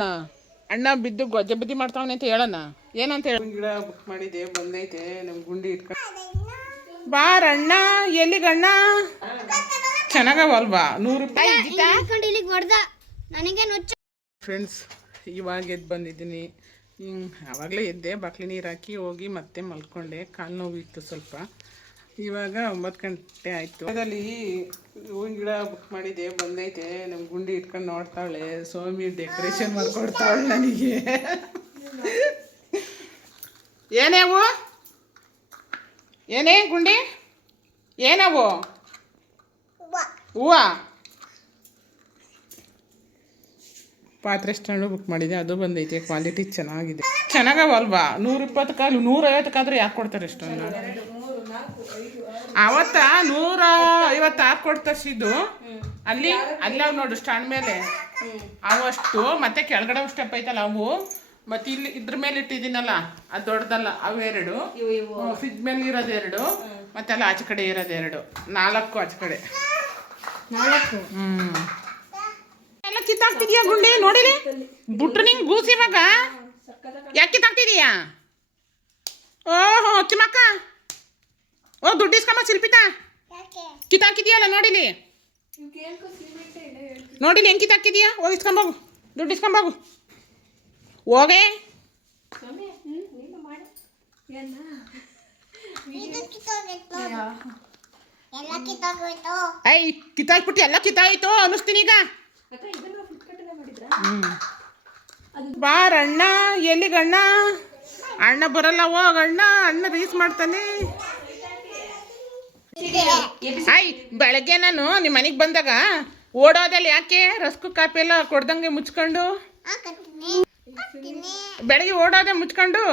ಹೇಳೋಣ. ಅಣ್ಣ ಬಿದ್ದು ಗೊಜ್ಜೆ ಬುದ್ಧಿ ಮಾಡ್ತಾವನೆ ಅಂತ ಹೇಳೋಣ. ಏನಂತ ಹೇಳಿ ಗಿಡ ಬುಕ್ ಮಾಡಿದೆ, ಬಂದೈತೆ. ನಮ್ಮ ಗುಂಡಿ ಇಟ್ಕೊಂಡು ಬಾರಣ್ಣ. ಎಲ್ಲಿಗಣ್ಣ? ಚೆನ್ನಾಗವಲ್ವಾ? 100 ರೂಪಾಯಿ. ಫ್ರೆಂಡ್ಸ್, ಇವಾಗ ಎದ್ದು ಬಂದಿದ್ದೀನಿ. ಆವಾಗಲೇ ಎದ್ದೆ, ಬಾಕ್ಲಿ ನೀರು ಹಾಕಿ ಹೋಗಿ ಮತ್ತೆ ಮಲ್ಕೊಂಡೆ. ಕಾಲು ನೋವಿತ್ತು ಸ್ವಲ್ಪ. ಇವಾಗ 9 ಗಂಟೆ ಆಯಿತು. ಅದರಲ್ಲಿ ಹೂವಿನ ಗಿಡ ಬುಕ್ ಮಾಡಿದೆ, ಬಂದೈತೆ. ನಮ್ಮ ಗುಂಡಿ ಇಟ್ಕೊಂಡು ನೋಡ್ತಾವಳೆ. ಸೋಮಿ ಡೆಕೋರೇಷನ್ ಮಾಡ್ಕೊಡ್ತಾವಳೆ ನನಗೆ. ಏನೇವು? ಏನೇ ಗುಂಡಿ? ಏನವು? ಹೂವು. ಪಾತ್ರೆ ಸ್ಟ್ಯಾಂಡು ಬುಕ್ ಮಾಡಿದೆ, ಅದು ಬಂದೈತೆ. ಕ್ವಾಲಿಟಿ ಚೆನ್ನಾಗಿದೆ. ಚೆನ್ನಾಗವಲ್ವಾ? 120 ಕಾಲು 150 ಯಾಕೆ ಕೊಡ್ತಾರೆ ಇಷ್ಟೊಂದು? ಅವತ್ತ 156 ಕೊಡ್ತರ್ಸಿದ್ದು. ಅಲ್ಲಿ ಅವು ನೋಡು ಸ್ಟ್ಯಾಂಡ್ ಮೇಲೆ ಅವಷ್ಟು, ಮತ್ತೆ ಕೆಳಗಡೆ ಸ್ಟೆಪ್ ಐತಲ್ಲ ಅವು, ಮತ್ತೆ ಇಲ್ಲಿ ಇದ್ರ ಮೇಲೆ ಇಟ್ಟಿದ್ದೀನಲ್ಲ ಅದು ದೊಡ್ಡದಲ್ಲ, ಅವು 2, ಫ್ರಿಜ್ ಮೇಲೆ ಇರೋದು 2, ಮತ್ತೆ ಅಲ್ಲ ಆಚೆ ಕಡೆ ಇರೋದು 2, 4 ಆಚೆ ಕಡೆ. ಎಲ್ಲ ಕಿತ್ತಾಕ್ತಿದ್ಯಾ ಗುಂಡಿ? ನೋಡಿರಿ ಬಿಟ್ರು ನಿಂಗೆ ಗೂಸಿ. ಇವಾಗ ಯಾಕೆ ಕಿತ್ತಾಕ್ತಿದೀಯಾ? ಓಹೋ ತಿಮ್ಮಕ್ಕ, ಓ ದುಡ್ಡು ಇಸ್ಕೊಂಬ. ಶಿಲ್ಪಿತಾ ಕಿತ್ತಾಕಿದೀಯಲ್ಲ ನೋಡಿಲಿ, ನೋಡಿಲಿ ಹೆಂಗೆ ಕಿತ್ತಾಕಿದೀಯಾ? ಹೋಗಿ ಇಸ್ಕೊಂಬೋಗು, ದುಡ್ಡು ಇಸ್ಕೊಂಬೋಗು. ಹೋಗೇ ಐ ಕಿತ್ತಾಕ್ಬಿಟ್ಟು ಎಲ್ಲ ಕಿತ್ತಾಯ್ತು ಅನ್ನಿಸ್ತೀನಿ ಈಗ. ಬಾರಣ್ಣ. ಎಲ್ಲಿಗಣ್ಣ? ಅಣ್ಣ ಬರಲ್ಲ. ಹೋಗಣ್ಣ, ಅಣ್ಣ ರೀಸ್ ಮಾಡ್ತಾನೆ. ಆಯ್ ಬೆಳಗ್ಗೆ ನಾನು ನಿಮ್ಮ ಮನೆಗೆ ಬಂದಾಗ ಓಡೋದಲ್ಲಿ ಯಾಕೆ? ರಸ್ಕು ಕಾಪಿ ಎಲ್ಲ ಕೊಡ್ದಂಗೆ ಮುಚ್ಕೊಂಡು, ಬೆಳಗ್ಗೆ ಓಡೋದೆ ಮುಚ್ಕೊಂಡು.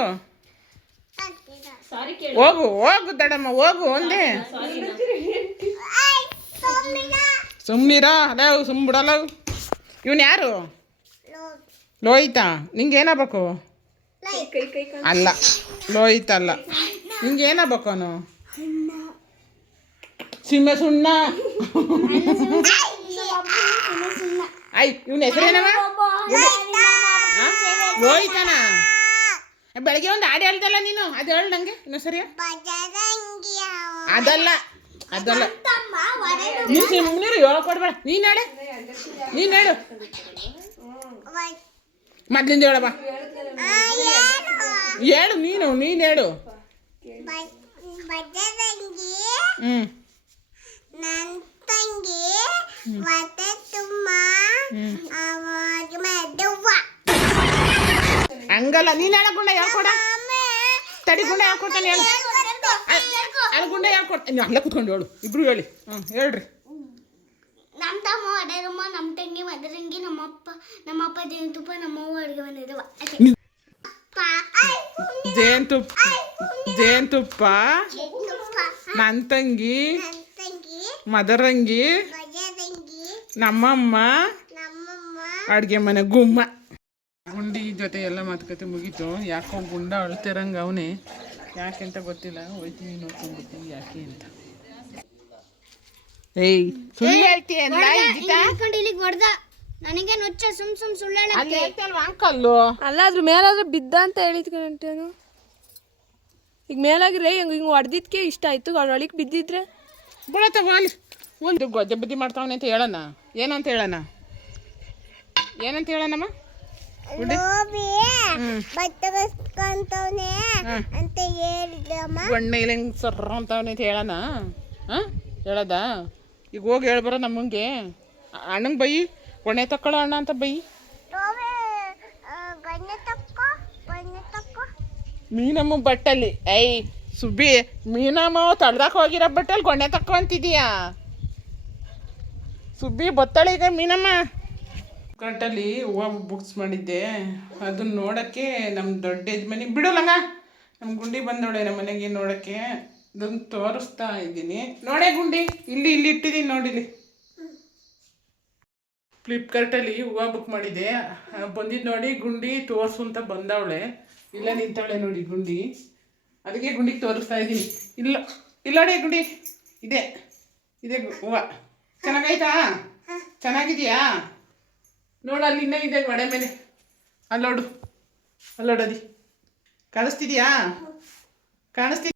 ಹೋಗು ಹೋಗು ದಡಮ್ಮ, ಹೋಗು ಒಂದೇ. ಸುಮ್ನಿರ. ಅದೇ ಸುಮ್ಬಿಡಲ್ಲ. ಇವನು ಯಾರು? ಲೋಹಿತಾ. ನಿಂಗೆ ಏನಾಗಬೇಕು? ಅಲ್ಲ ಲೋಹಿತ ಅಲ್ಲ. ನಿಂಗೆ ಏನಾಗಬೇಕು? ಅವನು ಸಿಂಹ ಸುಣ್ಣ. ಆಯ್ ಇವನ ಹೆಸರೇನವ? ಲೋಹಿತನ. ಬೆಳಗ್ಗೆ ಒಂದು ಹಾಡು ಹೇಳ್ದಲ್ಲ ನೀನು, ಅದು ಹೇಳು ನನಗೆ ಇನ್ನೂ ಸರಿಯಾ? ಅದಲ್ಲ ಅದಲ್ಲ, ನೀನು ಸುಮ್ಮನೆ ಹೇಳ್ಕೊಡ್ಬೇಡ. ನೀನು ಹೇಳು, ನೀನು ಹೇಳು, ಮೊದ್ಲಿಂದ ಹೇಳಮ್ಮ. ಹೇಳು ನೀನು ಹೇಳು. ಹಂಗಲ್ಲ, ನೀನು ಹೇಳ. ಗುಂಡ ಹೇಳ್ಕೊಡ. ತಡಿ, ಗುಂಡ ಹೇಳ್ಕೊಡ್ತಾನೆ. ಹೇಳು. ಅಲ್ಲಿ ಗುಂಡ ಹೇಳ್ಕೊಡ್ತಾನೆ. ಅಲ್ಲ ಕುತ್ಕೊಂಡು ಹೇಳು, ಇಬ್ರು ಹೇಳಿ. ಹೇಳ್ರಿ. ನಮ್ಮ ತಮ್ಮ ಅಡರಮ್ಮ, ನಮ್ಮ ತಂಗಿ ಮದರಂಗಿ, ನಮ್ಮಪ್ಪ ಜೇನುತುಪ್ಪ, ನಮ್ಮವ್ವ ಅಡುಗೆ ಬಂದಿದ್ದವ. ಜೇನುತುಪ್ಪ, ನನ್ನ ತಂಗಿ ಮದರಂಗಿ, ನಮ್ಮಮ್ಮ ಅಡುಗೆ ಮನೆ ಗುಮ್ಮ. ಗುಂಡಿ ಜೊತೆ ಎಲ್ಲ ಮಾತುಕತೆ ಮುಗೀತು. ಯಾಕೋ ಗುಂಡ ಅಳ್ತಿರಂಗೆ ಅವನೇ. ಯಾಕೆ ಅಂತ ಗೊತ್ತಿಲ್ಲ. ಹೋಯ್ತೀನಿ ನೋಡ್ಕೊಂಡ್ಬಿಡ್ತೀನಿ ಯಾಕೆ ಅಂತ. ಏಯ್ ಸುಳ್ಳು ಹೇಳ್ತೀಯ ನನಗೆ ನೊಚ್ಚ ಸುಳ್ಳು ಅಲ್ಲಿ ಹೇಳ್ತಲ್ವ ಅಂಕಲ್ಲು. ಅಲ್ಲ ಅದ್ರ ಮೇಲಾದ್ರೂ ಬಿದ್ದ ಅಂತ ಹೇಳಿದ್ಕೊಂಟೇನು. ಈಗ ಮೇಲಾಗಿದ್ರೆ ಹಿಂಗೆ ಹೊಡೆದಿದ್ಕೆ ಇಷ್ಟ ಆಯ್ತು. ಅವ್ಳು ಒಳಗೆ ಬಿದ್ದಿದ್ರೆ ಬಿಡತ್ತವ ಅಲ್ಲಿ. ಒಂದು ಗೊಜ್ಜೆ ಬುದ್ಧಿ ಮಾಡ್ತಾವನೆ ಅಂತ ಹೇಳೋಣ. ಏನಂತ ಹೇಳೋಣ? ಹೇಳೋಣಮ್ಮ? ಬಣ್ಣೆ ಇಲ್ಲ ಹಿಂಗೆ ಸರ್ರ ಅಂತವನೆ ಅಂತ ಹೇಳೋಣ. ಹೇಳದ? ಈಗ ಹೋಗಿ ಹೇಳ್ಬರ ನಮ್ಮಂಗೆ. ಅಣ್ಣಂಗೆ ಬೈ, ಒಣೆ ತಕ್ಕೊಳ್ಳೋ ಅಣ್ಣ ಅಂತ ಬೈ. ಮೀನಮ್ಮ ಬಟ್ಟಲ್ಲಿ ಐ ಸುಬ್ಬಿ, ಮೀನಮ್ಮ ತಳ್ದಾಕ ಹೋಗಿರೋ ಬಟ್ಟಲ್ಲಿ ಗೊಣ್ಣೆ ತಕ್ಕೋ ಅಂತಿದೀಯಾ? ಸುಬ್ಬಿ ಬತ್ತಳೆ ಈಗ ಮೀನಮ್ಮ. ಗಂಟಲ್ಲಿ ಹೂವು ಬುಕ್ಸ್ ಮಾಡಿದ್ದೆ, ಅದನ್ನ ನೋಡೋಕ್ಕೆ ನಮ್ಮ ದೊಡ್ಡ ಯಜಮಾನಿ ಬಿಡೋಲ್ಲಂಗ. ನಮ್ಮ ಗುಂಡಿ ಬಂದವಳೆ ನಮ್ಮ ಮನೆಗೆ ನೋಡೋಕ್ಕೆ. ಅದನ್ನು ತೋರಿಸ್ತಾ ಇದ್ದೀನಿ. ನೋಡೇ ಗುಂಡಿ, ಇಲ್ಲಿ ಇಟ್ಟಿದ್ದೀನಿ ನೋಡಿಲಿ. ಫ್ಲಿಪ್ಕಾರ್ಟಲ್ಲಿ ಹೂವು ಬುಕ್ ಮಾಡಿದ್ದೆ, ಬಂದಿದ್ದು ನೋಡಿ. ಗುಂಡಿ ತೋರಿಸು ಅಂತ ಬಂದವಳೆ. ಇಲ್ಲ ನಿಂತವಳೆ ನೋಡಿ ಗುಂಡಿ. ಅದಕ್ಕೆ ಗುಂಡಿಗೆ ತೋರಿಸ್ತಾ ಇದ್ದೀನಿ. ಇಲ್ಲ ನೋಡಿ ಗುಂಡಿ, ಇದೆ ಹೂವು. ಚೆನ್ನಾಗೈತಾ? ಚೆನ್ನಾಗಿದೆಯಾ? ನೋಡು ಅಲ್ಲಿ ಇನ್ನೂ ಇದೆ ಗೋಡೆ ಮೇಲೆ. ಅಲ್ಲೋಡು ಅಲ್ಲೋಡದಿ ಕಾಣಿಸ್ತಿದ್ಯಾ ಕಾಣಿಸ್ತಿ